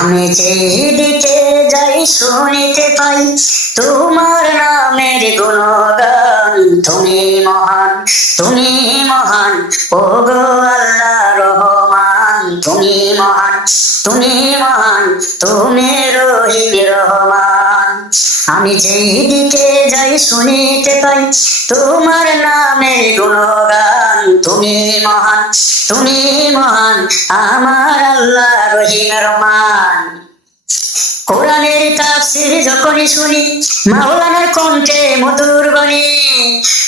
আমি যেদিকে যাই শুনিতে পাই তোমার নামের গুণগান। তুমি মহান, তুমি মহান, ও গো আল্লাহ রহমান। তুমি মহান, তুমি মহান, তুমি রহিম রহমান। আমি যেদিকে যাই শুনিতে পাই তোমার নামের গুণগান। তুমি মহান, তুমি মহান, আমার আল্লাহ রহিম রহমান। কোরআনের তাফসীর যখনই শুনি মাওলানার কণ্ঠে মধুর বাণী।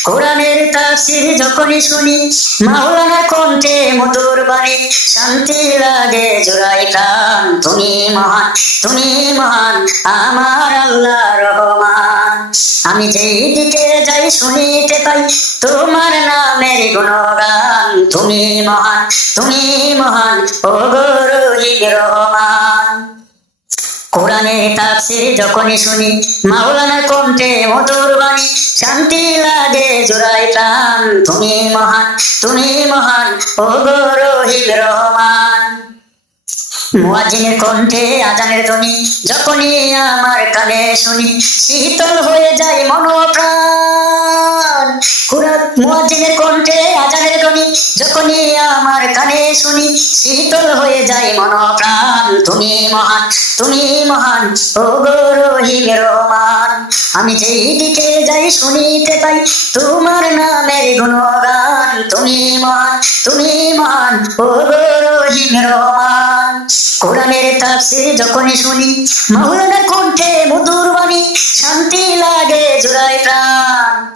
কোরআনের তাফসীর যখনই শুনি মাওলানার কণ্ঠে মধুর বাণী। শান্তি লাগে জোড়াই প্রাণ। তুমি মহান, তুমি মহান, আমার আল্লাহ রহমান। আমি যেই দিকে যাই শুনিতে পাই তোমার নামের গুণগান। তুমি মহান, তুমি মহান, ও গো রহিম রহমান। কোরআনের তাফসীর যখনই শুনি মাওলানার কণ্ঠে মধুর বাণী। শান্তি লাগে জোড়াই প্রাণ। তুমি মহান, তুমি মহান, ও গো রহিম রহমান। মুয়াজ্জিনের কণ্ঠে আজানের ধ্বনি যখনই আমার কানে শুনি শীতল হয়ে যায় মন প্রাণ। মুয়াজ্জিনের কণ্ঠে আজানের ধ্বনি যখনই আমার কানে শুনি শীতল হয়ে যায় মন প্রাণ। তুমি মহান, তুমি মহান, ও গো রহিম রহমান। আমি যেই দিকে যাই শুনিতে পাই তোমার নামের গুণগান। তুমি মহান, তুমি মহান, ও গো রহিম রহমান। কোরআনের তাফসীর যখনই শুনি মাওলানার কণ্ঠে মধুর বাণী। শান্তি লাগে জোড়াই প্রাণ।